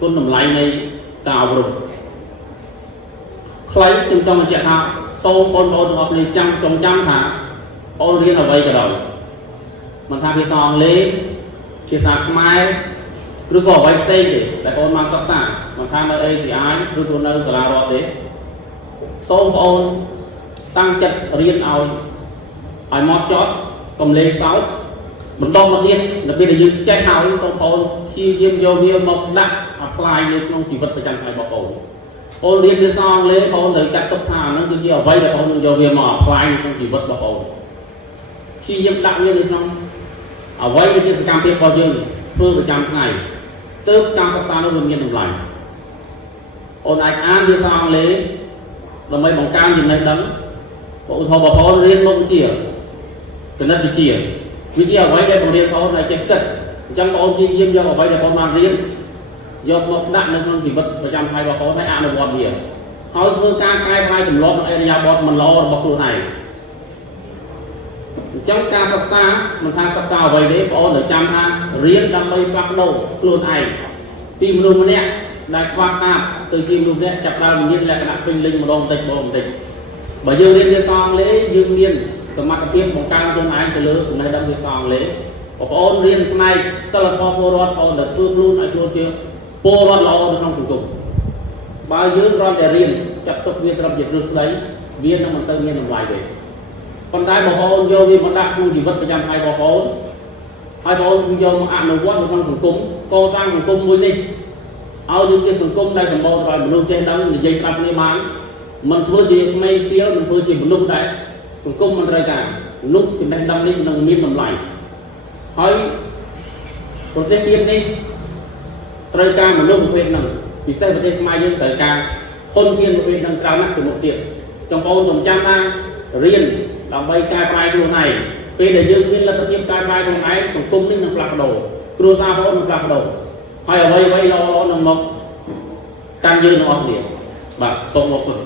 គុណតម្លៃនៃការអប់រំខ្លីខ្ញុំចង់បញ្ជាក់ថាសូមបងប្អូនទាំងអស់គ្នាចាំចងចាំថាបងរៀនអ្វីក៏ដោយមិនថាភាសាអង់គ្លេសភាសាខ្មែរឬក៏អ្វីផ្សេងទេដែលបងបានសិក្សាមិនថានៅ ACI ឬក៏នៅសាលារដ្ឋទេសូមបងតាំងចិត្តរៀនឲ្យមកចត់កុំលេងសើចបន្តមកទៀតនៅពេលដែលយើងចេះហើយសូមបងព្យាយាមយកវាមកដាក់ apply នៅក្នុងជីវិតប្រចាំថ្ងៃរបស់បងអូនរៀនភាសាអង់គ្លេសបងត្រូវចាត់ទុកថាហ្នឹងគឺជាអ្វីដែលបងនឹងយកវាមក apply នៅក្នុងជីវិតរបស់បងព្យាយាមដាក់វានៅក្នុងអ្វីដែលជាសកម្មភាពរបស់យើងធ្វើប្រចាំថ្ងៃទើបការសិក្សានោះវាមានតម្លៃអូនអាចអានភាសាអង់គ្លេសដើម្បីបង្កើនចំណេះដឹងឧទាហរណ៍បងប្អូនរៀនមុខវិជ្ជាគណិតវិទ្យាអ្វីដែលបង្រៀនបងប្អូនឲ្យចេះគិតអញ្ចឹងបងប្អូនព្យាយាមយកអ្វីដែលបងបានរៀនយកមកដាក់នៅក្នុងជីវិតប្រចាំថ្ងៃរបស់បងប្អូនឲ្យអនុវត្តវាហើយធ្វើការកែប្រែទម្លាប់នៃអរិយាប័ត្រមិនល្អរបស់ខ្លួនឯងអញ្ចឹងការសិក្សាមិនថាសិក្សាអ្វីទេបងប្អូនត្រូវចាំថារៀនដើម្បីផ្លាស់ប្ដូរខ្លួនឯងពីមនុស្សម្នាក់ដែលខ្វះខាតទៅជាមនុស្សម្នាក់ចាប់ដើមមានលក្ខណៈពេញលេញម្ដងបន្តិចបើយើងរៀនភាសាអង់គ្លេសយើងមានសមត្ថភាពបង្កើនខ្លួនឯងទៅលើចំណេះដឹងភាសាអង់គ្លេសបងប្អូនរៀនផ្នែកសិលធម៌ពលរដ្ឋបងទៅធ្វើខ្លួនឲ្យខ្លួនជាពលរដ្ឋល្អនៅក្នុងសង្គមបើយើងគ្រាន់តែរៀនចាត់ទុកវាត្រឹមជាទ្រឹស្ដីវានឹងមិនសូវមានតម្លៃទេប៉ុន្តែបងប្អូនយកវាមកដាក់ក្នុងជីវិតប្រចាំថ្ងៃបងប្អូនហើយបងប្អូនយកមកអនុវត្តនៅក្នុងសង្គមកសាងសង្គមមួយនេះឲ្យយើងជាសង្គមដែលសម្បូរដោយមនុស្សចេះដឹងនិយាយស្ដាប់គ្នាបានមិនធ្វើជាក្មេងពីលមិនធ្វើជាមនុស្សដែលសង្គមមិនត្រូវការមនុស្សចំណេះដឹងនេះនឹងមានតម្លៃហើយប្រទេសជាតិនេះត្រូវការមនុស្សប្រភេទហ្នឹងពិសេសប្រទេសខ្មែរយើងត្រូវការធនធានប្រភេទហ្នឹងច្រើនណាស់ទៅមុខទៀតបងប្អូនសូមចាំថារៀនដើម្បីកែប្រែខ្លួនឯងពេលដែលយើងមានលទ្ធភាពកែប្រែខ្លួនឯងសង្គមនេះនឹងផ្លាស់ប្ដូរគ្រួសារបងប្អូននឹងផ្លាស់ប្ដូរហើយអ្វីៗល្អៗនឹងមកកាន់យើងទាំងអស់គ្នាបាទសូមអរគុណ